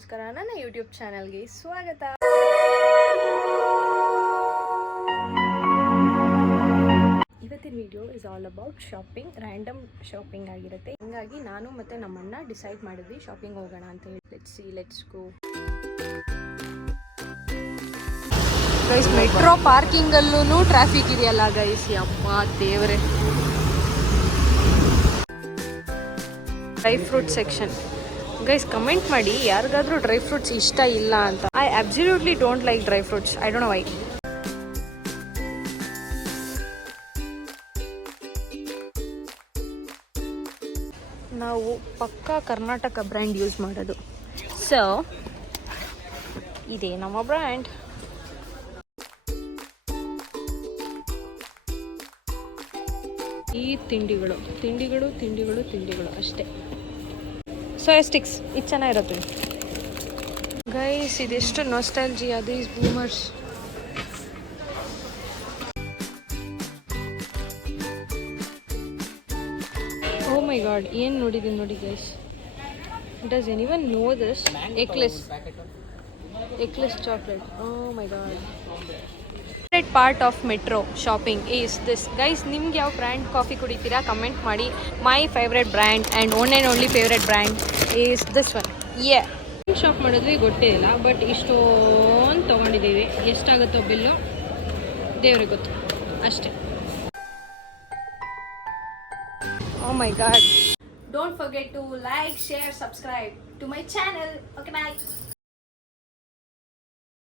ನಮಸ್ಕಾರ. ನನ್ನ ಯೂಟ್ಯೂಬ್ ಚಾನಲ್ಗೆ ಸ್ವಾಗತ. ಇವತ್ತಿನ video is all about shopping, random shopping ಆಗಿರುತ್ತೆ. ಹೀಗಾಗಿ ನಾನು ಮತ್ತು ನಮ್ಮಣ್ಣ ಡಿಸೈಡ್ ಮಾಡಿದ್ವಿ ಶಾಪಿಂಗ್ ಹೋಗೋಣ ಅಂತ ಹೇಳಿ. Let's go guys. ಮೆಟ್ರೋ ಪಾರ್ಕಿಂಗಲ್ಲೂ ಟ್ರಾಫಿಕ್ ಇದೆಯಲ್ಲ ಗೈಸ್, ಅಮ್ಮ ದೇವ್ರೆ. Dry fruit section guys, comment ಮಾಡಿ ಯಾರಿಗಾದ್ರೂ ಡ್ರೈ ಫ್ರೂಟ್ಸ್ ಇಷ್ಟ ಇಲ್ಲ ಅಂತ. I absolutely don't like dry fruits. I don't know why. ನಾವು ಪಕ್ಕಾ ಕರ್ನಾಟಕ ಬ್ರ್ಯಾಂಡ್ ಯೂಸ್ ಮಾಡೋದು. ಸೊ ಇದೇ ನಮ್ಮ ಬ್ರ್ಯಾಂಡ್. ಈ ತಿಂಡಿಗಳು ತಿಂಡಿಗಳು ತಿಂಡಿಗಳು ತಿಂಡಿಗಳು ಅಷ್ಟೇ. ಸೋಯಾ ಸ್ಟಿಕ್ಸ್ ಇದು ಚೆನ್ನಾಗಿರುತ್ತೆ ಗೈಸ್. ಇದೆಷ್ಟು nostalgia these boomers. Oh my God, ಏನು ನೋಡಿದ್ದೀನಿ ನೋಡಿ guys. Does anyone know this? Eclairs chocolate. Oh my God. Favourite part of metro shopping is this guys. ನಿಮ್ಗೆ ಯಾವ ಬ್ರ್ಯಾಂಡ್ ಕಾಫಿ ಕುಡಿತೀರಾ ಕಮೆಂಟ್ ಮಾಡಿ. My favourite brand and one and only favourite brand is this one. Shop ಮಾಡಿದ್ವಿ ಗೊತ್ತೇ ಇಲ್ಲ, but ಇಷ್ಟೊಂದು ತೊಗೊಂಡಿದ್ದೀವಿ. ಎಷ್ಟಾಗುತ್ತೋ ಬಿಲ್ಲು ದೇವ್ರಿಗೆ ಗೊತ್ತು ಅಷ್ಟೇ. Oh my God. Don't forget to like, share, subscribe to my channel. Okay, bye.